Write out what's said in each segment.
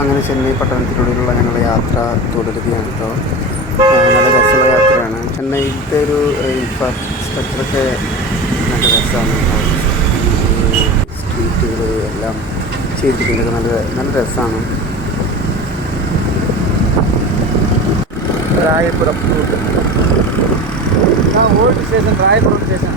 അങ്ങനെ ചെന്നൈ പട്ടണത്തിലൂടെയുള്ള ഞങ്ങളുടെ യാത്ര തുടരുകയാണ് ഇപ്പോൾ നല്ല രസമുള്ള യാത്രയാണ്. ചെന്നൈയിലത്തെ ഒരു ഇൻഫ്രാസ്ട്രക്ചറൊക്കെ നല്ല രസമാണ്. സ്ട്രീറ്റുകൾ എല്ലാം ചെയ്തിരിക്കുന്നതൊക്കെ നല്ല നല്ല രസമാണ്. Royapuram route. Station Royapuram station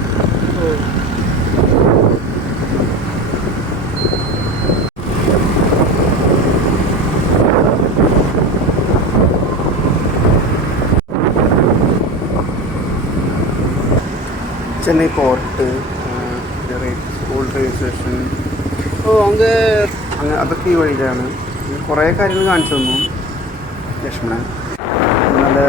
Chennai port school railway station ഓ അങ്ങ് അങ്ങനെ അതൊക്കെ ഈ വഴിയിലാണ്. കുറേ കാര്യങ്ങൾ കാണിച്ചു തന്നു ലക്ഷ്മണൻ. നല്ല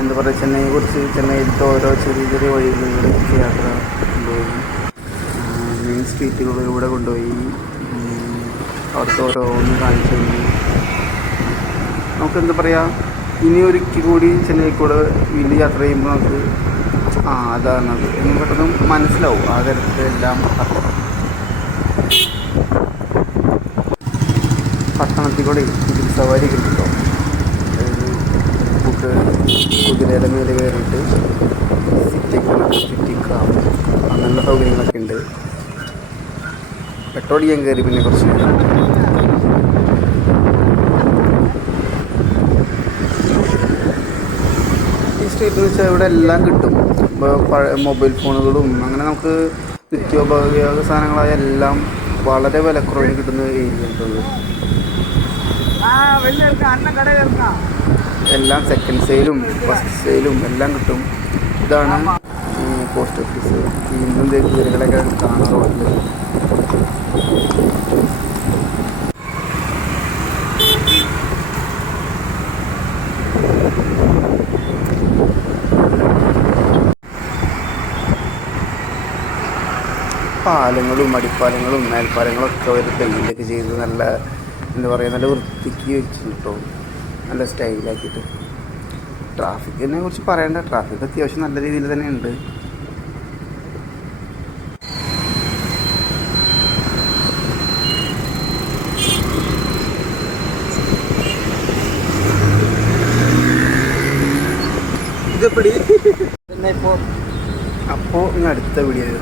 എന്താ പറയുക ചെന്നൈയെ കുറിച്ച് ചെന്നൈയിലത്തെ ഓരോ ചെറിയ ചെറിയ വഴികളിലൂടെ യാത്ര കൊണ്ടുപോയി. മെയിൻ സ്ട്രീറ്റുകളിലൂടെ കൊണ്ടുപോയി. അവിടുത്തെ അവിടുത്തെ ഒന്ന് കാണിച്ചു തന്നു. നമുക്ക് എന്താ പറയുക ഇനി ഒരിക്കൽ കൂടി ചെന്നൈക്കൂടെ വീണ്ടും യാത്ര ചെയ്യുമ്പോൾ നമുക്ക് ആ അതാണ്. അത് എന്ന് പെട്ടെന്ന് മനസ്സിലാവും. ആ തരത്തിലെല്ലാം പട്ടണത്തിൽ കൂടെ ഇതിൽ സവാരി കിട്ടും. നമുക്ക് കുതിരയുടെ മേലെ കയറിയിട്ട് സിറ്റിക്കണം സിറ്റിക്ക്. അങ്ങനെയുള്ള സൗകര്യങ്ങളൊക്കെ ഉണ്ട്. പെട്രോൾ ചെയ്യാൻ കയറി പിന്നെ കുറച്ച് ഈ സ്ട്രീറ്റ് എന്ന് വെച്ചാൽ ഇവിടെ എല്ലാം കിട്ടും. മൊബൈൽ ഫോണുകളും അങ്ങനെ നമുക്ക് നിത്യോപയോഗ സാധനങ്ങളായ എല്ലാം വളരെ വിലക്കുറവിന് കിട്ടുന്ന ഏരിയ ആ വലിയ ഇരിക്കാം അണ്ണൻ എല്ലാം സെക്കൻഡ് സെയിലും ഫസ്റ്റ് സെയിലും എല്ലാം കിട്ടും. ഇതാണ് പോസ്റ്റ് ഓഫീസ്. വീണ്ടും ദേ കുതിരകളൊക്കെ പാലങ്ങളും അടിപ്പാലങ്ങളും മേൽപ്പാലങ്ങളും ഒക്കെ ഒരു പെയിന്റൊക്കെ ചെയ്ത് നല്ല എന്താ പറയുക നല്ല വൃത്തിക്ക് കേട്ടോ നല്ല സ്റ്റൈലാക്കിയിട്ട്. ട്രാഫിക്കിനെ കുറിച്ച് പറയേണ്ട. ട്രാഫിക് അത്യാവശ്യം നല്ല രീതിയിൽ തന്നെ ഉണ്ട്. ഇതെപ്പടി? ചെന്നൈ പോ അപ്പോൾ ഇനി അടുത്ത വീഡിയോ